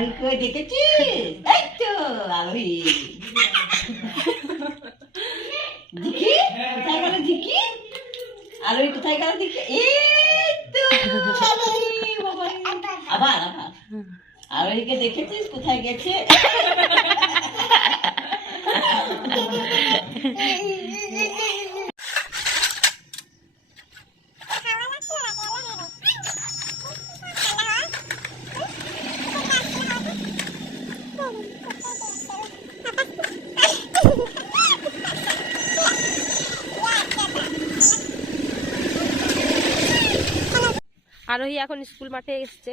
আরোহীকে দেখেছিস? এই তো আরোহী। ঝিকি কোথায় গেল? ঝিকি আরোহী কোথায় গেল? দেখি এই তো আবার আবার আরোহীকে দেখেছিস কোথায় গেছে? আরোহী এখন স্কুল মাঠে এসছে।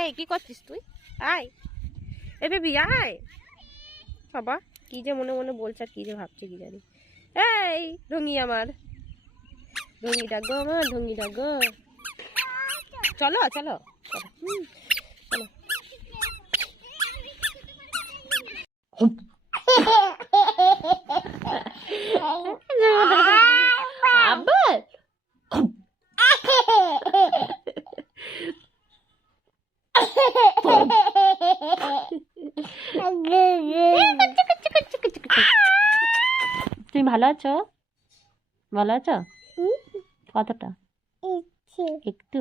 এই কি করছিস তুই? আয় এ বেবি আয়। বাবা কি যে মনে মনে বলছে আর কি যে ভাবছে কি জানি। এই ঢঙ্গি আমার, ঢঙ্গি ডাকো আমার, ঢঙ্গি ডাকো। চলো চলো চলো। আবার তুমি ভালো আছো? ভালো আছো? কতটা? একটু।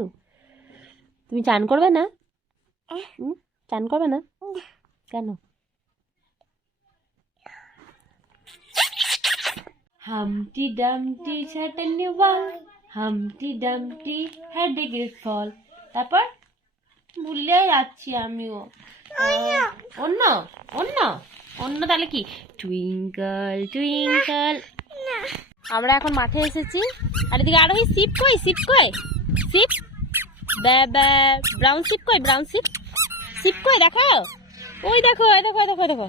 তুমি চান করবে না? চান করবে না কেন? Humpty Dumpty sat on a wall, Humpty Dumpty had a great fall. তারপর ভুলে যাচ্ছি আমিও। অন্য অন্য অন্য তাহলে কি? Twinkle twinkle. আমরা এখন মাঠে এসেছি। আর এদিকে আরোহী সিপ কই? সিপ কই? সিপ ব্রাউন সিপ কই? ব্রাউন সিপ সিপ কই? দেখো ওই দেখো, এই দেখো, দেখো দেখো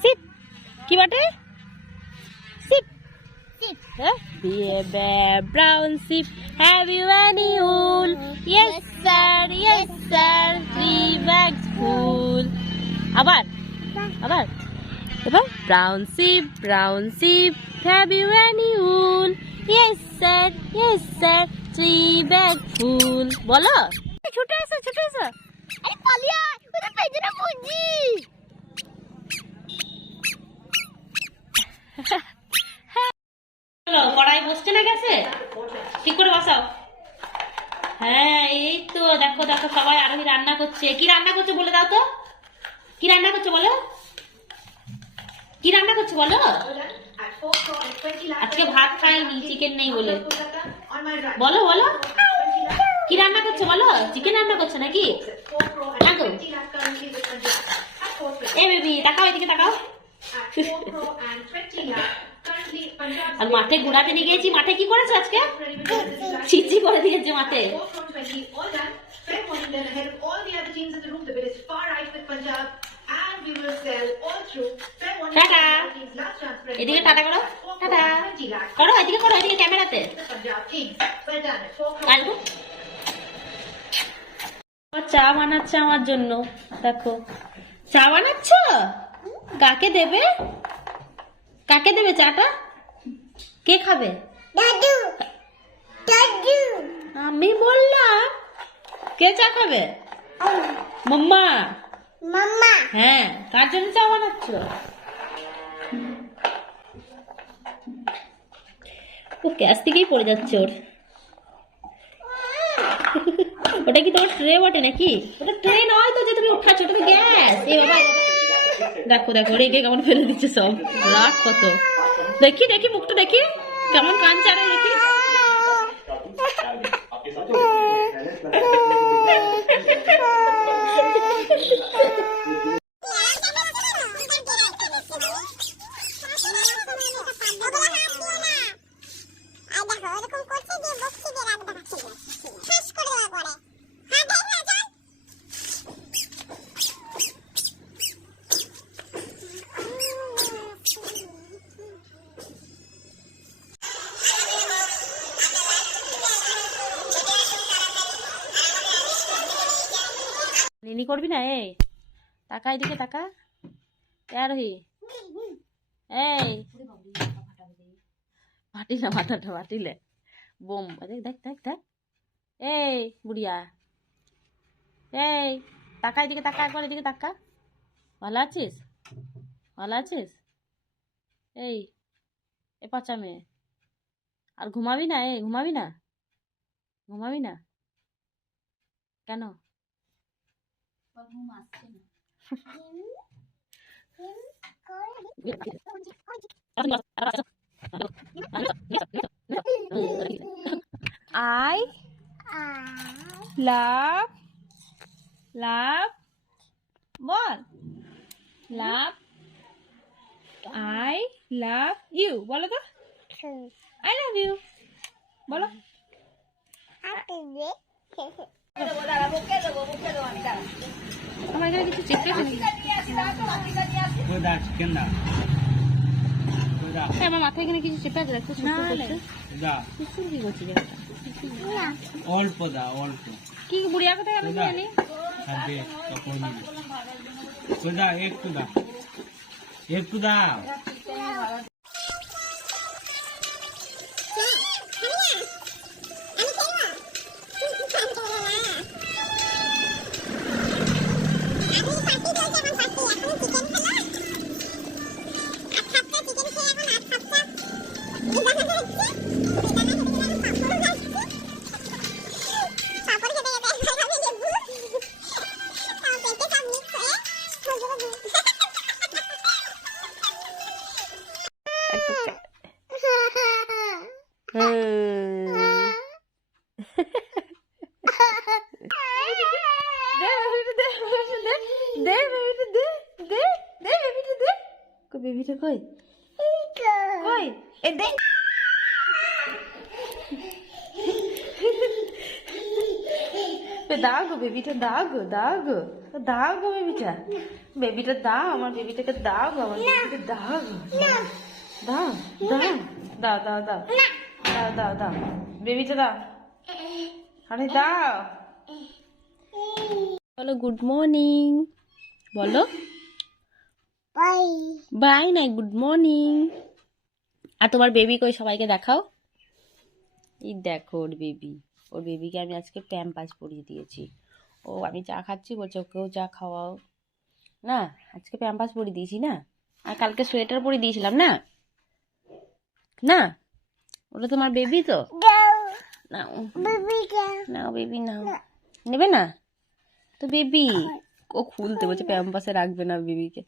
সিপ কি বটে? Sheep sheep. হ্যাঁ brown sheep have you any wool? Yes sir, yes sir, 3 bags full. আবার আবার এবার brown sheep have you any wool? Yes sir, yes sir, 3 bag full. বলো ছুটে এসো, ছুটে এসো। আরে পালিয়া ওটা পেছনে বুঝি। চলো কড়াই বসছে না গেছে? ঠিক করে বসাও। হ্যাঁ এই তো দেখো দেখো সবাই আরোহী রান্না করছে। কি রান্না করছে বলে দাও তো? কি রান্না করছে বলো? কি রান্না করছে বলো? আজকে ভাত খাইনি, চিকেন নেই বলে। বলো বলো কি রান্না করছে বলো? চিকেন রান্না করছে নাকি? এই বেবি তাকাও, এদিকে তাকাও। আর মাঠে ঘোরাতে নিয়ে গিয়েছি। মাঠে কি করেছে আজকে? ছিচি করে দিয়েছে মাঠে। টাটা এদিকে, টাটা করো, টাটা করো, এদিকে করো, এদিকে ক্যামেরাতে। চা বানাচ্ছে আমার জন্য। দেখো চা বানাচ্ছ। কাকে দেবে? কাকে দেবে চাটা? কে খাবে? দাদু। দাদু আমি বললাম কে চা খাবে? মাম্মা। মাম্মা হ্যাঁ, কার জন্য চা বানাচ্ছ? ও গ্যাস থেকেই পড়ে যাচ্ছে ওর। ওটা কি তোমার ট্রে বটে নাকি? ওটা ট্রে নয় তো যে তুমি উঠাচ্ছ, ওটা গ্যাস। এই বাবা দেখো দেখো রেগে কেমন ফেলে দিচ্ছে সব। রাগ কত। দেখি দেখি মুখটা দেখি কেমন কাঁদছে। আরে দেখি নিনি করবি না? এই টাকা এদিকে টাকা। আরোহী এই ফাটিলে মাথাটা, ফাটিলে বোম। দেখ দেখ দেখ দেখ। এই বুড়িয়া এই তাকা, এদিকে তাকা, একবার এদিকে তাকা। ভালো আছিস? ভালো আছিস? এই এ পচা মেয়ে, আর ঘুমাবি না? ঘুমাবি না? ঘুমাবি না কেন? ঘুম আসছে না। I love ball, love, I love you বলো তো, I love you বলো। আমার এখানে কিছু চেপে আমার মাথায় এখানে কিছু চেপে আছে, দেখো সুন্দর কি করছি অল্প দা, অল্প কি বুড়িয়া কোথায় গেল জানি। একটু দা, একটু দা। বেবিটা কই কই এ দে। দাও গো বেবিটা, দাও গো, দাও গো, দাও গো বেবিটা, বেবিটা দাও, আমার বেবিটাকে দাও গো, আমার বেবিটাকে দাও গো, দাও দাও দাও দাও দাও দাও দাও দাও বেবিটা দাও, আরে দাও। বলো গুড মর্নিং বলো, বাই বাই নাই, গুড মর্নিং। আর তোমার বেবি কই, সবাইকে দেখাও। এই দেখো ওর বেবি, ওর বেবিকে আমি আজকে প্যাম্পাস পরিয়ে দিয়েছি। ও আমি চা খাচ্ছি বলছে ওকেও চা খাওয়াও না, আজকে প্যাম্পাস পরিয়ে দিয়েছি না, আর কালকে সোয়েটার পরিয়ে দিয়েছিলাম না, না ওটা তোমার বেবি তো, নাও নাও বেবি নাও, নেবে না তো বেবি। ও খুলতে বলছে, প্যাম্পাসে রাখবে না বেবিকে।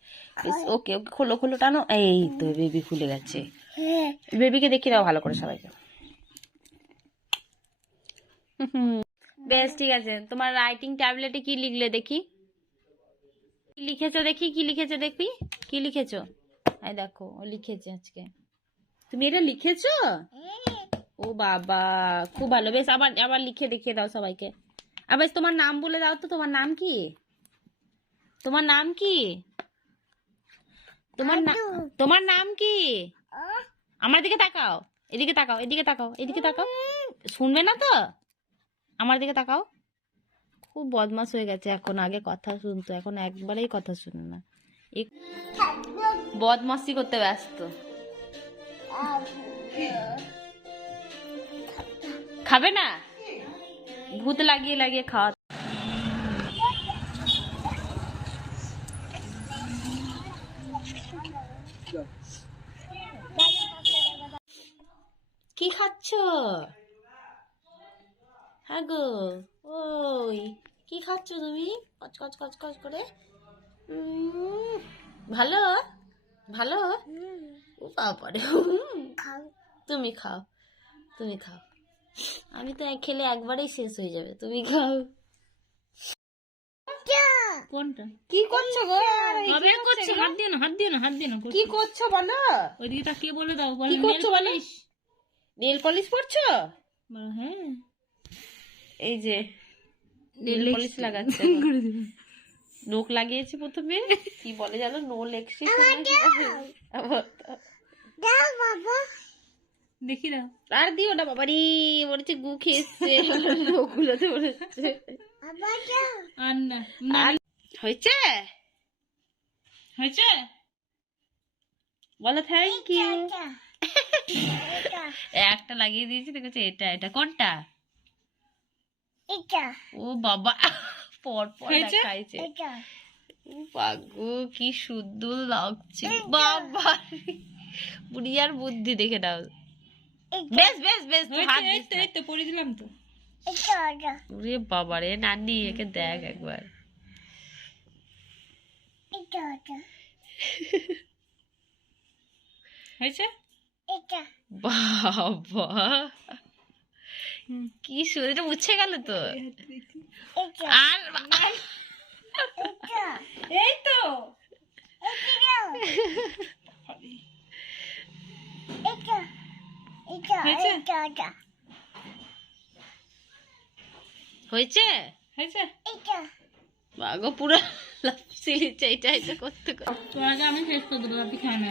ওকে ওকে খোলো খোলো, টানো, এই তো বেবি খুলে গেছে। বেবিকে দেখিয়ে দাও ভালো করে সবাইকে। বেশ ঠিক আছে। তোমার রাইটিং ট্যাবলেটে কি লিখলে দেখি, কি লিখেছো দেখি, কি লিখেছো দেখি, কি লিখেছো? এই দেখো ও লিখেছে আজকে। তুমি এটা লিখেছো? ও বাবা খুব ভালো। বেশ আবার আবার লিখে দেখিয়ে দাও সবাইকে। আবার তোমার নাম বলে দাও তো, তোমার নাম কি? তোমার নাম কি? তোমার নাম কি? আমার দিকে তাকাও, এদিকে তাকাও, এদিকে তাকাও, এদিকে তাকাও। শুনবে না তো, আমার দিকে তাকাও। খুব বদমাশ হয়ে গেছে এখন, আগে কথা শুনতো, এখন একবারেই কথা শুনে না, বদমাশি করতে ব্যস্ত। খাবে না, ভূত লাগিয়ে লাগিয়ে খাওয়া। কি খাচ্ছ? হ্যাঁ গো, ওই কি খাচ্ছ তুমি কচ কচ কচ কচ করে? ভালো ভালো, ও বাবারে, তুমি খাও, তুমি খাও, আমি তো খেলে একবারেই শেষ হয়ে যাবে, তুমি খাও। কোনটা কি করছো গো? কবে করছো? হাত দিও না, হাত দিও না, হাত দিও না। কি করছো বলো? ওইদিকে তাকিয়ে বলে দাও। কি করছো বলো? নেল পলিশ পরছো? হ্যাঁ, এই যে নেল পলিশ লাগাচ্ছে। নোক লাগিয়েছি প্রথমে, কি বলে জানো, নো লেক্সিস। দেখি দাও, আর দিও না বাবারি, বলেছে গু খেয়েছে, ওগুলোতে বলেছে। হয়েছে হয়েছে, বলো থ্যাংক ইউ। একটা লাগিয়ে দিয়েছি, দেখেছে। এটা এটা কোনটা? ও বাবা, পর পর দেখাইছে পাগু কি সুন্দর লাগছে বাবা বুড়িয়ার বুদ্ধি দেখে দাও বেশ বেশ বেশ হাত দিস না। তো পরে দিলাম তো ওরে বাবা রে নানি একে দেখ একবার হয়েছে বাবা কি সুন্দর এটা মুছে গেল তো আর এই তো হয়েছে হয়েছে বাগো পুরো সিলি চাইটা এটা করতে তোর আগে আমি শেষ করে দেবো আপনি খায় না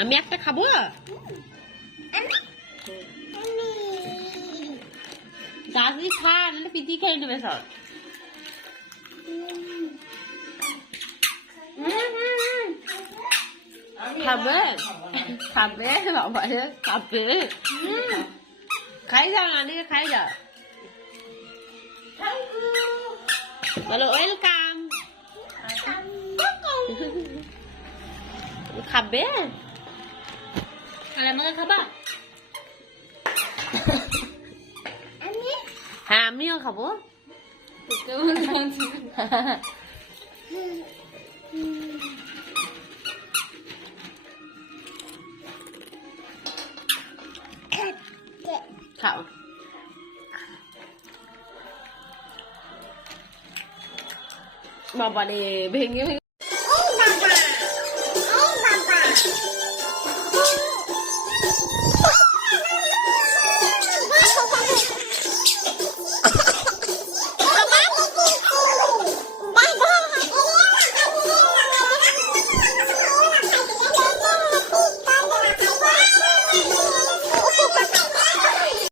আমি একটা খাবো দাদি খা নাহলে পিতি খেয়ে নেবে সব খাবে খাবে বাবা খাবে খাই যাও নানিকে খাই যাও বলো ওয়েলকাম খাবে আর আমাকে খাবা হ্যাঁ আমিও খাবো খাও বাবা রে ভেঙে ভেঙে